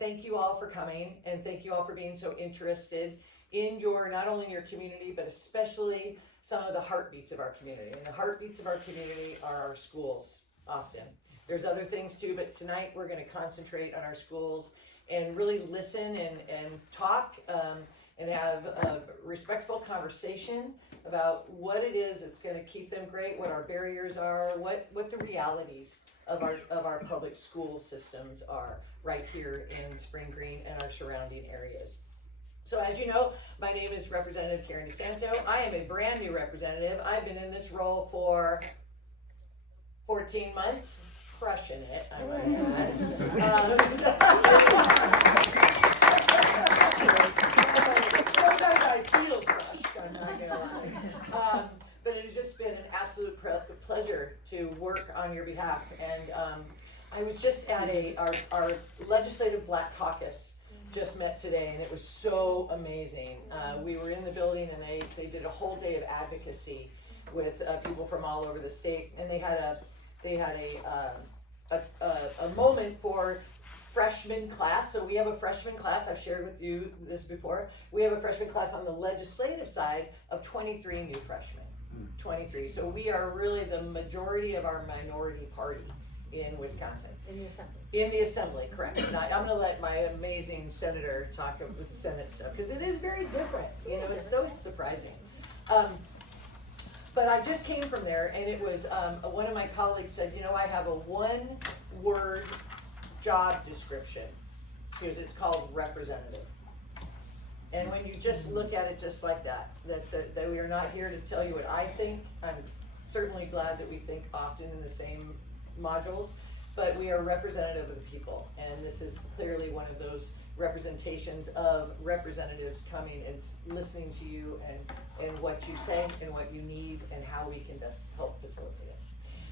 thank you all for coming, and thank you all for being so interested in not only in your community, but especially some of the heartbeats of our community. And the heartbeats of our community are our schools often. There's other things too, but tonight we're going to concentrate on our schools and really listen and talk and have a respectful conversation about what it is that's going to keep them great, what our barriers are, what the realities of our public school systems are right here in Spring Green and our surrounding areas. So as you know, my name is Representative Karen DeSanto. I am a brand new representative. I've been in this role for 14 months, crushing it, I might add. Sometimes I feel crushed, I'm not gonna lie. But it has just been an absolute pleasure to work on your behalf. And I was just at our legislative Black Caucus just met today, and it was so amazing. We were in the building, and they did a whole day of advocacy with people from all over the state, and they had a moment for freshman class. So we have a freshman class. I've shared with you this before. We have a freshman class on the legislative side of 23 new freshmen. 23. So we are really the majority of our minority party in Wisconsin. In the assembly. In the assembly, correct. Now, I'm going to let my amazing senator talk with Senate stuff, because it is very different. You know, it's so surprising. But I just came from there, and it was one of my colleagues said, you know, I have a one-word job description. Because it's called representative. And when you just look at it just like that, that we are not here to tell you what I think. I'm certainly glad that we think often in the same modules, but we are representative of the people. And this is clearly one of those representations of representatives coming and listening to you and what you say and what you need and how we can best help facilitate it.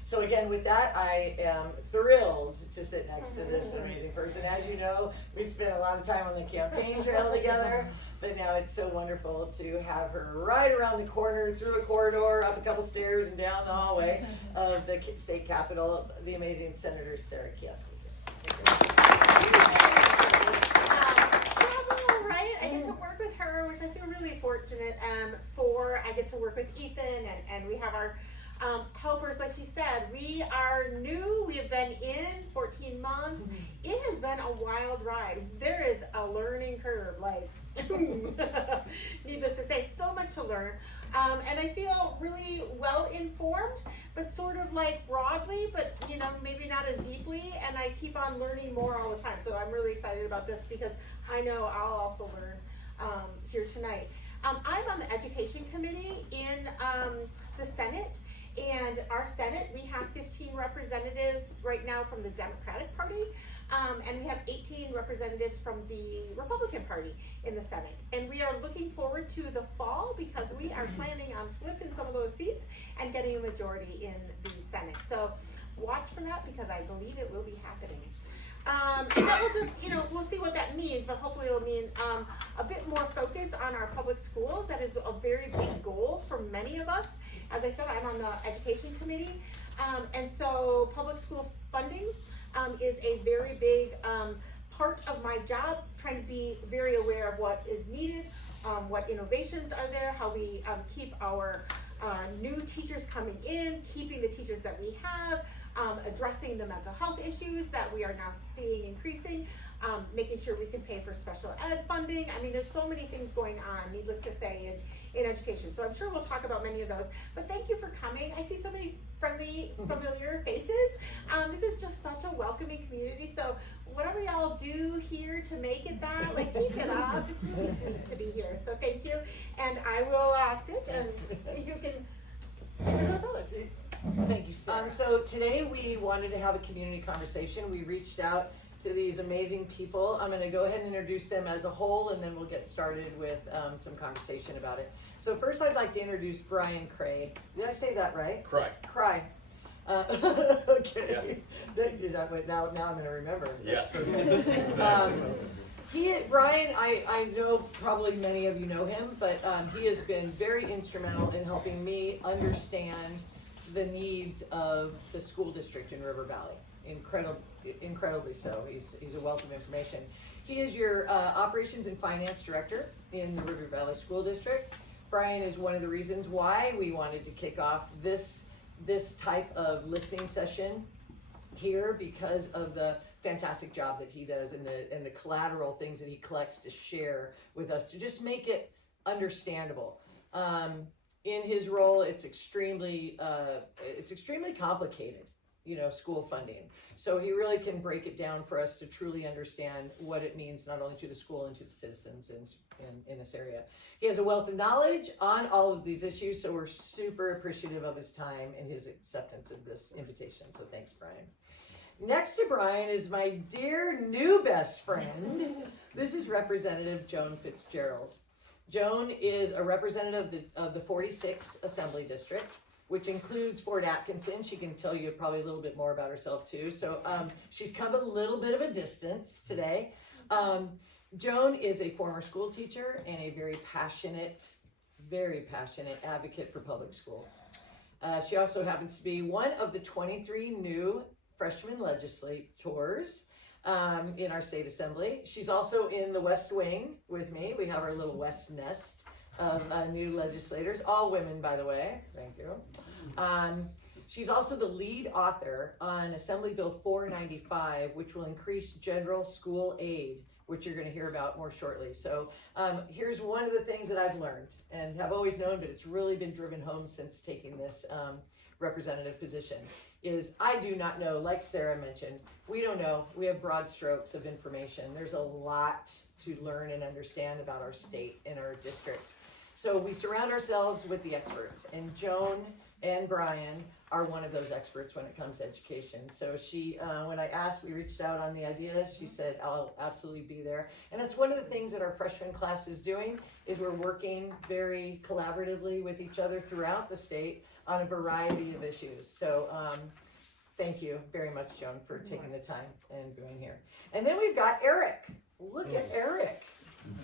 So again, with that, I am thrilled to sit next to this amazing person. As you know, we spent a lot of time on the campaign trail together, but now it's so wonderful to have her right around the corner, through a corridor, up a couple stairs, and down the hallway of the state capitol, the amazing Senator Sarah Kieski. Right? I get to work with her, which I feel really fortunate for. I get to work with Ethan, and we have our helpers, like she said. We are new. We have been in 14 months. It has been a wild ride. There is a learning curve, like needless to say, so much to learn. And I feel really well informed, but sort of like broadly, but you know, maybe not as deeply. And I keep on learning more all the time. So I'm really excited about this because I know I'll also learn here tonight. I'm on the education committee in the Senate. And our Senate, we have 15 representatives right now from the Democratic Party, and we have 18 representatives from the Republican Party in the Senate. And we are looking forward to the fall because we are planning on flipping some of those seats and getting a majority in the Senate. So watch for that because I believe it will be happening. And then we'll just, you know, we'll see what that means, but hopefully it'll mean a bit more focus on our public schools. That is a very big goal for many of us. As I said, I'm on the education committee, and so public school funding is a very big part of my job, trying to be very aware of what is needed, what innovations are there, how we keep our new teachers coming in, keeping the teachers that we have, addressing the mental health issues that we are now seeing increasing, making sure we can pay for special ed funding. I mean, there's so many things going on, needless to say, in education. So I'm sure we'll talk about many of those. But thank you for coming. I see so many friendly, familiar faces. This is just such a welcoming community. So whatever y'all do here to make it that, like, keep it up. It's really sweet to be here. So thank you. And I will sit and you can hear those others. Thank you, Sarah. So today we wanted to have a community conversation. We reached out to these amazing people. I'm going to go ahead and introduce them as a whole, and then we'll get started with some conversation about it. So first I'd like to introduce Brian Cray. Did I say that right? Cry. Okay. Yeah. Is that what, now I'm going to remember. Yes. Brian, I know probably many of you know him, but he has been very instrumental in helping me understand the needs of the school district in River Valley. incredibly so. He's a wealth of information. He is your operations and finance director in the River Valley School District. Brian is one of the reasons why we wanted to kick off this type of listening session here, because of the fantastic job that he does and the collateral things that he collects to share with us to just make it understandable. In his role, it's extremely complicated, school funding. So he really can break it down for us to truly understand what it means, not only to the school and to the citizens in this area. He has a wealth of knowledge on all of these issues, so we're super appreciative of his time and his acceptance of this invitation. So thanks, Brian. Next to Brian is my dear new best friend. This is Representative Joan Fitzgerald. Joan is a representative of the 46th Assembly District, which includes Fort Atkinson. She can tell you probably a little bit more about herself too. So she's come a little bit of a distance today. Joan is a former school teacher and a very passionate advocate for public schools. She also happens to be one of the 23 new freshman legislators in our state assembly. She's also in the West Wing with me. We have our little West Nest of new legislators, all women, by the way. Thank you. She's also the lead author on Assembly Bill 495, which will increase general school aid, which you're going to hear about more shortly. So here's one of the things that I've learned and have always known, but it's really been driven home since taking this representative position, is I do not know, like Sarah mentioned, we don't know. We have broad strokes of information. There's a lot to learn and understand about our state and our district. So we surround ourselves with the experts, and Joan and Brian are one of those experts when it comes to education. So she, when I asked, we reached out on the idea, she said, I'll absolutely be there. And that's one of the things that our freshman class is doing, is we're working very collaboratively with each other throughout the state on a variety of issues. So thank you very much, Joan, for taking the time and being here. And then we've got Eric. Look at Eric.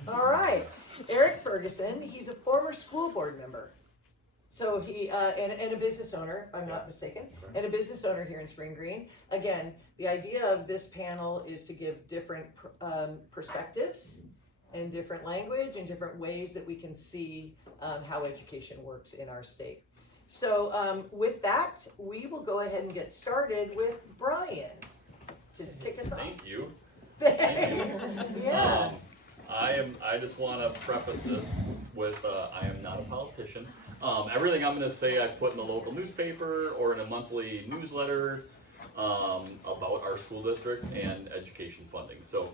All right, Eric Ferguson, he's a former school board member. So he, and a business owner, if I'm not mistaken, and a business owner here in Spring Green. Again, the idea of this panel is to give different perspectives and different language and different ways that we can see how education works in our state. So with that, we will go ahead and get started with Brian to kick us off. Thank you. Yeah. I just want to preface this with I am not a politician. Everything I'm going to say I put in the local newspaper or in a monthly newsletter about our school district and education funding. So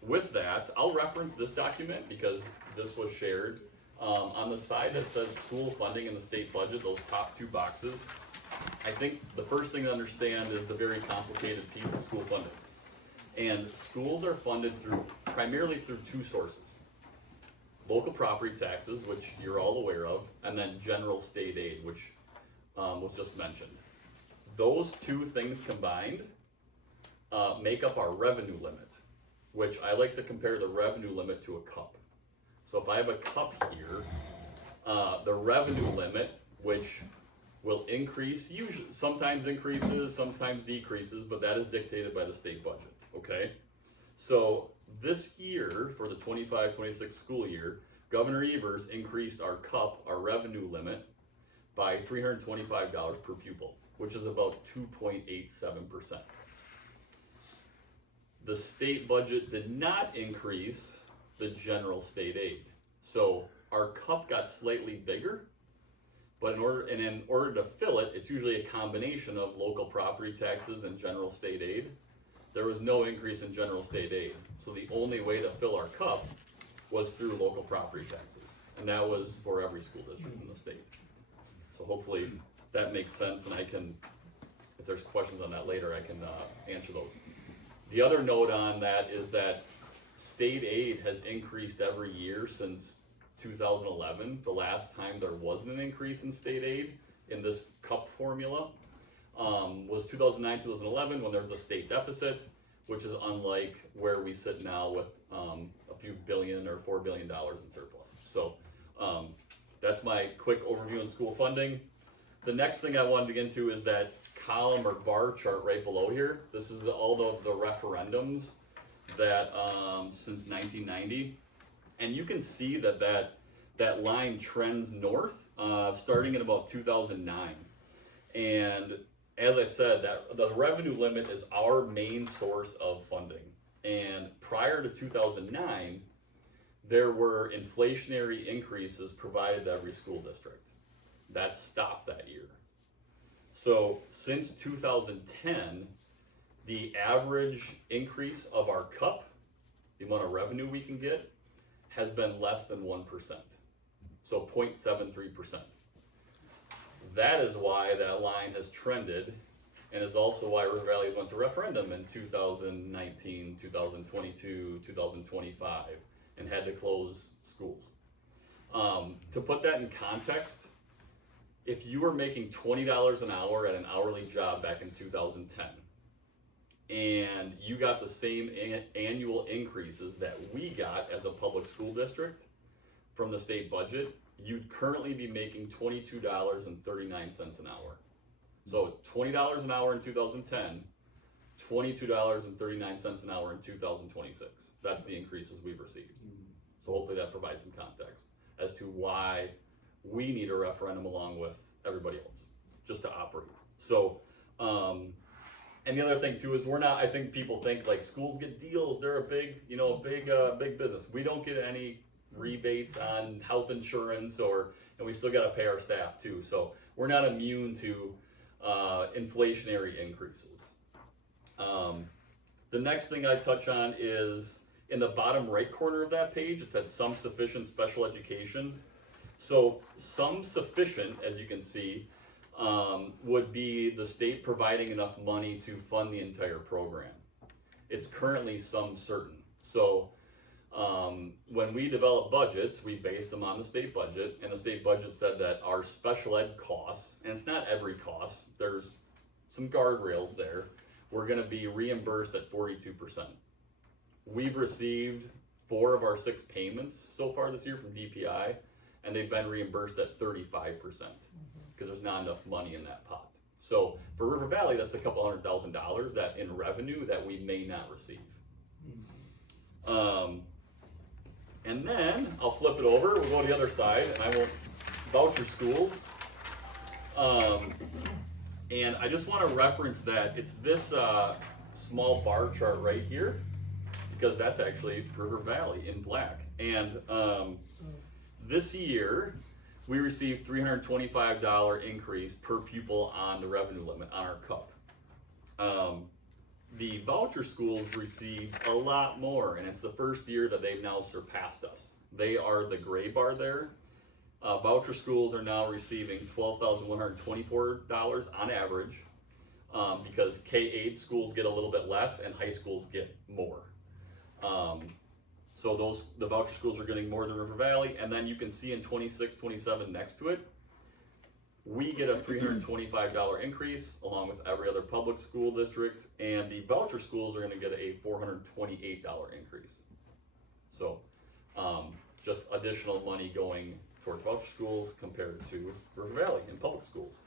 with that, I'll reference this document because this was shared. On the side that says school funding in the state budget, those top two boxes, I think the first thing to understand is the very complicated piece of school funding. And schools are funded primarily through two sources. Local property taxes, which you're all aware of, and then general state aid, which was just mentioned. Those two things combined make up our revenue limit, which I like to compare the revenue limit to a cup. So if I have a cup here, the revenue limit, which will increase, usually, sometimes increases, sometimes decreases, but that is dictated by the state budget, okay? So this year, for the 25-26 school year, Governor Evers increased our cup, our revenue limit, by $325 per pupil, which is about 2.87%. The state budget did not increase the general state aid. So our cup got slightly bigger, but in order to fill it, it's usually a combination of local property taxes and general state aid. There was no increase in general state aid. So the only way to fill our cup was through local property taxes. And that was for every school district in the state. So hopefully that makes sense, and I can, if there's questions on that later, I can answer those. The other note on that is that state aid has increased every year since 2011. The last time there wasn't an increase in state aid in this cup formula was 2009-2011 when there was a state deficit, which is unlike where we sit now with a few billion or $4 billion in surplus. So that's my quick overview on school funding. the next thing I wanted to get into is that column or bar chart right below here. This is all the referendums that since 1990, and you can see that line trends north starting in about 2009. And as I said, that the revenue limit is our main source of funding. And prior to 2009, there were inflationary increases provided to every school district. That stopped that year. So since 2010, the average increase of our cup, the amount of revenue we can get, has been less than 1%. So 0.73%. That is why that line has trended, and is also why River Valley went to referendum in 2019, 2022, 2025, and had to close schools. To put that in context, if you were making $20 an hour at an hourly job back in 2010, and you got the same annual increases that we got as a public school district from the state budget, you'd currently be making $22.39 an hour. So $20 an hour in 2010, $22.39 an hour in 2026. That's the increases we've received. So hopefully that provides some context as to why we need a referendum along with everybody else, just to operate. So, and the other thing too is I think people think like schools get deals, they're a big business. We don't get any rebates on health insurance and we still gotta pay our staff too. So we're not immune to inflationary increases. The next thing I touch on is in the bottom right corner of that page, it says some sufficient special education. So some sufficient, as you can see, would be the state providing enough money to fund the entire program. It's currently some certain. So when we develop budgets, we base them on the state budget, and the state budget said that our special ed costs, and it's not every cost, there's some guardrails there, we're gonna be reimbursed at 42%. We've received 4 of our 6 payments so far this year from DPI, and they've been reimbursed at 35%, because there's not enough money in that pot. So for River Valley, that's a couple $100,000 that in revenue that we may not receive. And then I'll flip it over, we'll go to the other side, and I will voucher schools. And I just wanna reference that it's this small bar chart right here, because that's actually River Valley in black. And this year, we received $325 increase per pupil on the revenue limit on our cup. The voucher schools received a lot more, and it's the first year that they've now surpassed us. They are the gray bar there. Voucher schools are now receiving $12,124 on average, because K-8 schools get a little bit less and high schools get more. So the voucher schools are getting more than River Valley, and then you can see in 26, 27 next to it, we get a $325 increase along with every other public school district, and the voucher schools are gonna get a $428 increase. So just additional money going towards voucher schools compared to River Valley in public schools.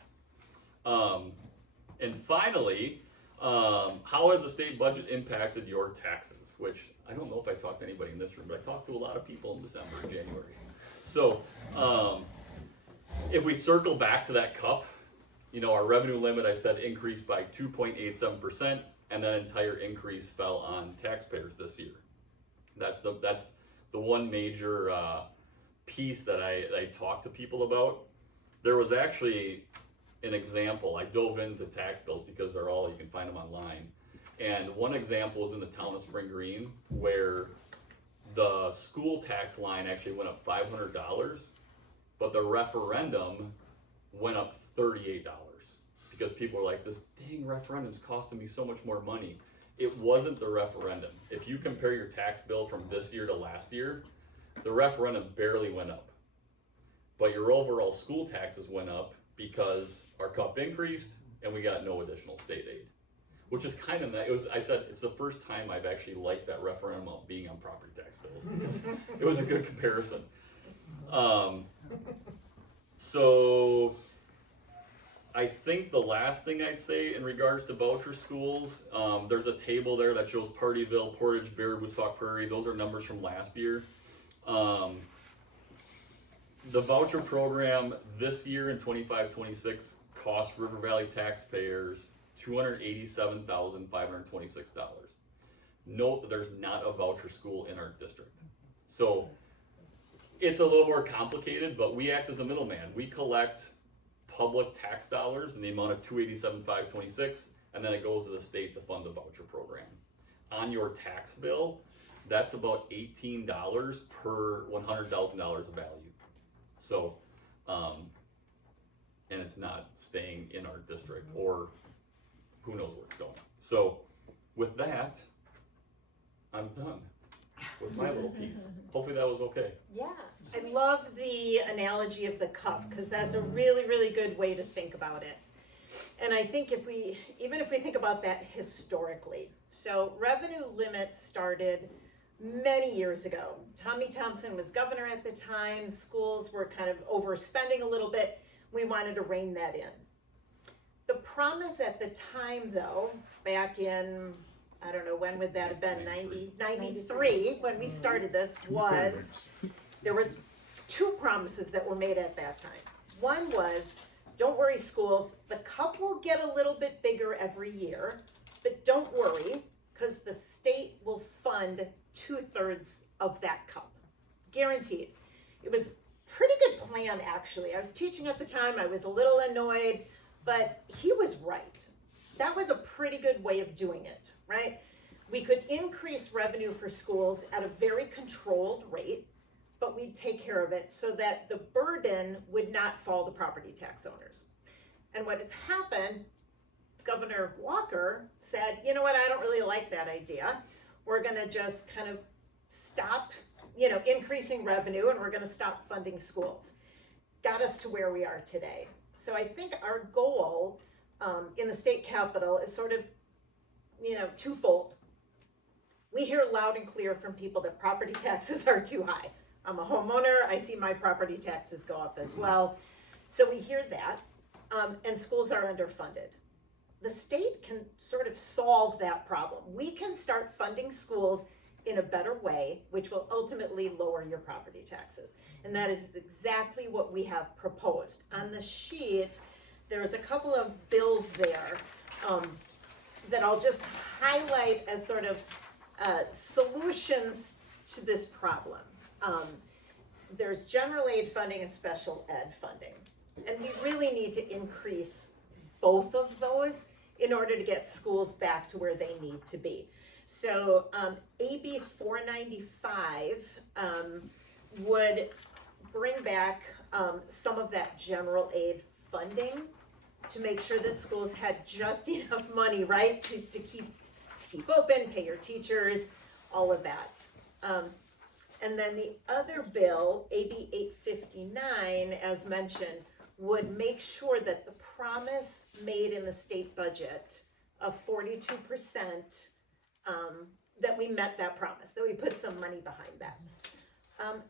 And finally, how has the state budget impacted your taxes? Which I don't know if I talked to anybody in this room, but I talked to a lot of people in December and January. So if we circle back to that cup, our revenue limit, I said, increased by 2.87%, and that entire increase fell on taxpayers this year. That's the one major piece that I talked to people about. There was actually an example. I dove into tax bills because you can find them online. And one example was in the town of Spring Green, where the school tax line actually went up $500, but the referendum went up $38 because people were like, this dang referendum's costing me so much more money. It wasn't the referendum. If you compare your tax bill from this year to last year, the referendum barely went up. But your overall school taxes went up because our cup increased and we got no additional state aid. Which is kind of nice. I said it's the first time I've actually liked that referendum being on property tax bills, because it was a good comparison. So I think the last thing I'd say in regards to voucher schools, there's a table there that shows Partyville, Portage, Beard, Woodstock Prairie. Those are numbers from last year. The voucher program this year in 25-26 cost River Valley taxpayers $287,526. Note that there's not a voucher school in our district. So it's a little more complicated, but we act as a middleman. We collect public tax dollars in the amount of $287,526, and then it goes to the state to fund the voucher program. On your tax bill, that's about $18 per $100,000 of value. So, and it's not staying in our district, or who knows where it's going. So, with that, I'm done with my little piece. Hopefully that was okay. Yeah, I love the analogy of the cup, because that's a really, really good way to think about it. And I think even if we think about that historically, so revenue limits started many years ago. Tommy Thompson was governor at the time. Schools were kind of overspending a little bit. We wanted to rein that in. The promise at the time, though, back in, I don't know, when would that have been, 93, when we started this, was there was two promises that were made at that time. One was, don't worry schools, the cup will get a little bit bigger every year, but don't worry, because the state will fund 2/3 of that cup, guaranteed. It was a pretty good plan, actually. I was teaching at the time, I was a little annoyed, but he was right. That was a pretty good way of doing it, right? We could increase revenue for schools at a very controlled rate, but we'd take care of it so that the burden would not fall to property tax owners. And what has happened, Governor Walker said, you know what, I don't really like that idea. We're gonna just kind of stop, increasing revenue, and we're gonna stop funding schools. Got us to where we are today. So I think our goal in the state capitol is sort of, twofold. We hear loud and clear from people that property taxes are too high. I'm a homeowner, I see my property taxes go up as well. So we hear that, and schools are underfunded. The state can sort of solve that problem. We can start funding schools in a better way, which will ultimately lower your property taxes. And that is exactly what we have proposed. On the sheet, there's a couple of bills there that I'll just highlight as sort of solutions to this problem. There's general aid funding and special ed funding. And we really need to increase both of those in order to get schools back to where they need to be. So AB 495 would bring back some of that general aid funding to make sure that schools had just enough money, right, to keep open, pay your teachers, all of that. And then the other bill, AB 859, as mentioned, would make sure that the promise made in the state budget of 42%, that we met that promise, that we put some money behind that.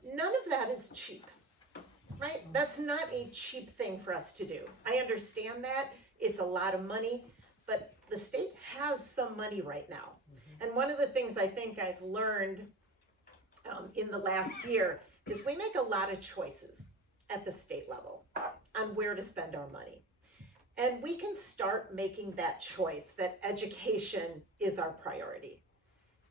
None of that is cheap, right? That's not a cheap thing for us to do. I understand that, it's a lot of money, but the state has some money right now. And one of the things I think I've learned in the last year is we make a lot of choices at the state level on where to spend our money. And we can start making that choice that education is our priority.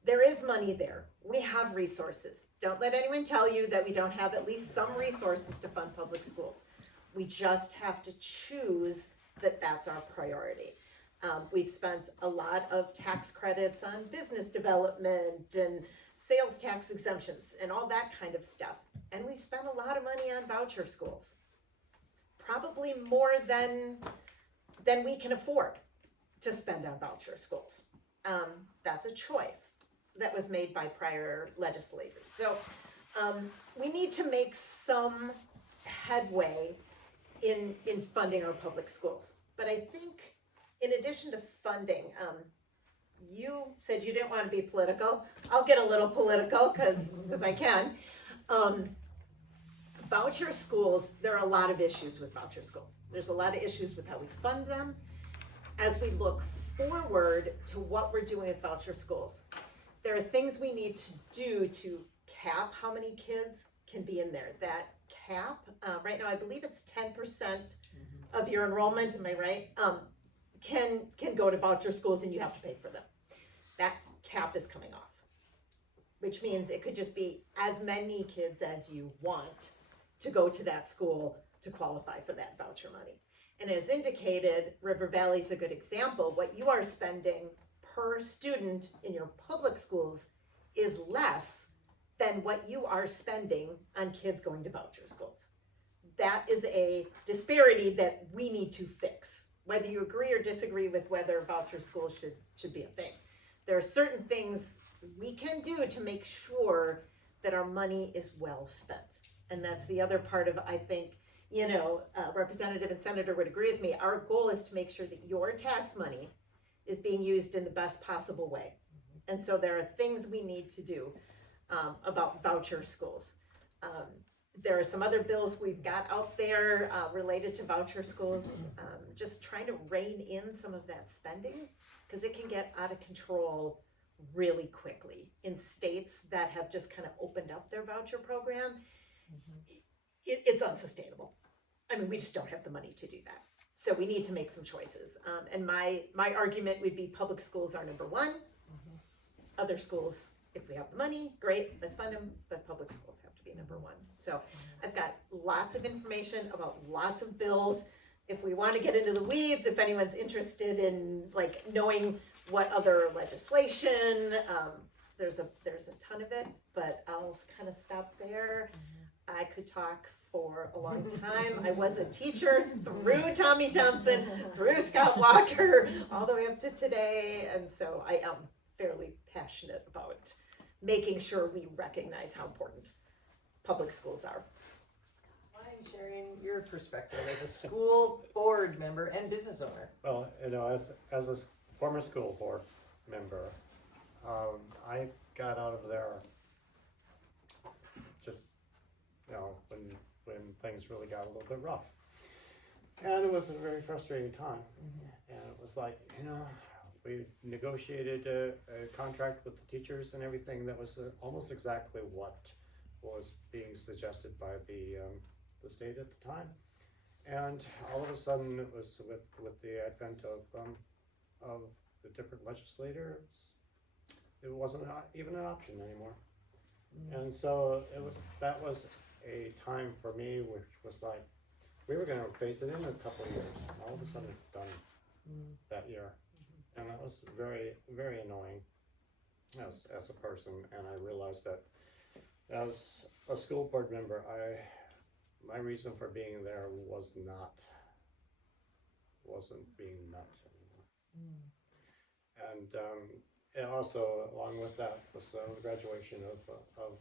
There is money there. We have resources. Don't let anyone tell you that we don't have at least some resources to fund public schools. We just have to choose that that's our priority. We've spent a lot of tax credits on business development and sales tax exemptions and all that kind of stuff. And we've spent a lot of money on voucher schools. Probably more than we can afford to spend on voucher schools. That's a choice that was made by prior legislators. So we need to make some headway in funding our public schools. But I think in addition to funding, you said you didn't want to be political. I'll get a little political because I can. voucher schools, there are a lot of issues with voucher schools. There's a lot of issues with how we fund them. As we look forward to what we're doing with voucher schools, there are things we need to do to cap how many kids can be in there. That cap, right now I believe it's 10% of your enrollment, am I right? Can go to voucher schools and you have to pay for them. That cap is coming off, which means it could just be as many kids as you want to go to that school to qualify for that voucher money. And as indicated, River Valley's a good example. What you are spending per student in your public schools is less than what you are spending on kids going to voucher schools. That is a disparity that we need to fix, whether you agree or disagree with whether voucher schools should be a thing. There are certain things we can do to make sure that our money is well spent. And that's the other part of, I think, Representative and Senator would agree with me. Our goal is to make sure that your tax money is being used in the best possible way. And so there are things we need to do about voucher schools. There are some other bills we've got out there related to voucher schools, just trying to rein in some of that spending, because it can get out of control really quickly. In states that have just kind of opened up their voucher program, it's unsustainable. I mean, we just don't have the money to do that. So we need to make some choices. And my argument would be public schools are number one. Other schools, if we have the money, great, let's fund them, but public schools have to be number one. So I've got lots of information about lots of bills. If we want to get into the weeds, if anyone's interested in knowing what other legislation, there's a ton of it, but I'll kind of stop there. I could talk for a long time. I was a teacher through Tommy Thompson, through Scott Walker, all the way up to today, and so I am fairly passionate about making sure we recognize how important public schools are. Mind sharing your perspective as a school board member and business owner? Well, as a former school board member, I got out of there just when things really got a little bit rough, and it was a very frustrating time. And it was like, we negotiated a contract with the teachers and everything that was almost exactly what was being suggested by the state at the time. And all of a sudden, it was with the advent of the different legislators, it wasn't even an option anymore. And so that was a time for me, which was like, we were going to phase it in a couple of years. All of a sudden, it's done that year. And that was very, very annoying as a person. And I realized that as a school board member, my reason for being there wasn't being met anymore. And also, along with that, was the graduation of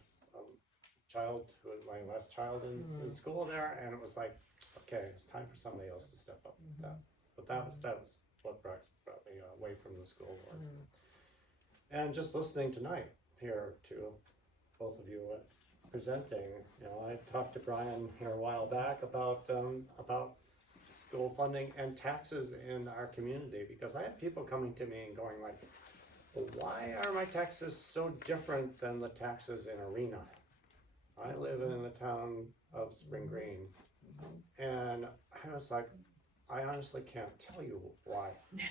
child, who was my last child in school there, and it was like, okay, it's time for somebody else to step up with that. But that was what brought me away from the school board. And just listening tonight here to both of you presenting, I talked to Brian here a while back about school funding and taxes in our community, because I had people coming to me and going like, well, why are my taxes so different than the taxes in Arena? I live in the town of Spring Green, and I was like, I honestly can't tell you why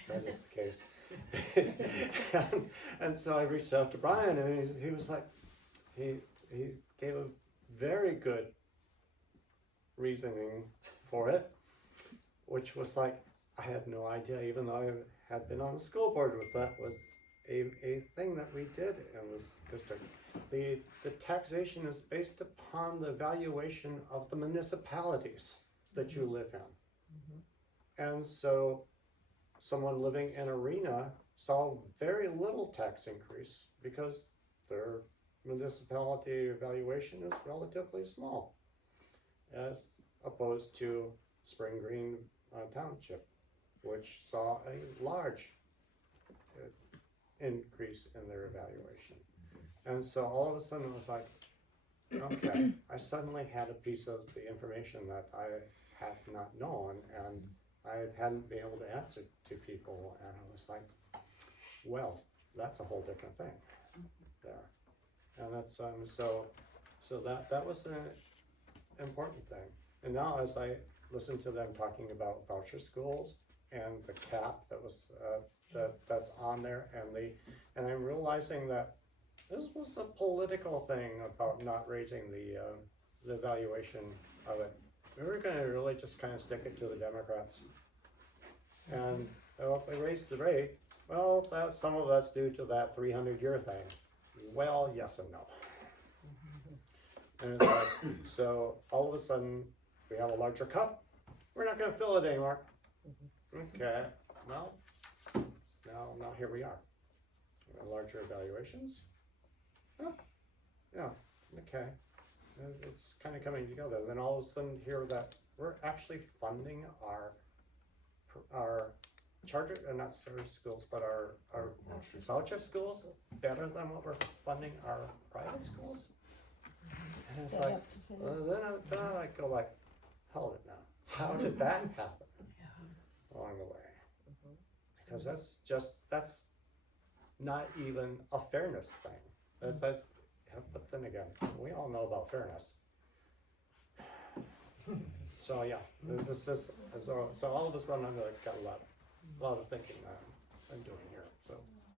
that is the case. and so I reached out to Brian, and he was like, he gave a very good reasoning for it, which was like, I had no idea, even though I had been on the school board, that was a thing that we did in this district. The taxation is based upon the valuation of the municipalities that you live in. And so someone living in Arena saw very little tax increase because their municipality valuation is relatively small, as opposed to Spring Green Township, which saw a large increase in their evaluation. And so all of a sudden it was like, okay, I suddenly had a piece of the information that I had not known, and I hadn't been able to answer to people, and I was like, well, that's a whole different thing there. And that's, so that was an important thing. And now as I listen to them talking about voucher schools and the cap that was, that's on there, and I'm realizing that this was a political thing about not raising the valuation of it. We were gonna really just kind of stick it to the Democrats. And, well, if they raised the rate, well, that, some of that's due to that 300-year thing. Well, yes and no. And it's like, so all of a sudden, we have a larger cup, we're not gonna fill it anymore. Okay, well, now here we are. Larger evaluations. Oh, yeah, okay. It's kind of coming together. Then all of a sudden hear that we're actually funding our charter, not charter schools, but our voucher schools better than what we're funding our private schools. And it's like, then I go like, hold it now. How did that happen along the way? Because that's not even a fairness thing. That's like, but then again, we all know about fairness. So yeah, this is so all of a sudden I'm like got a lot of thinking I'm doing.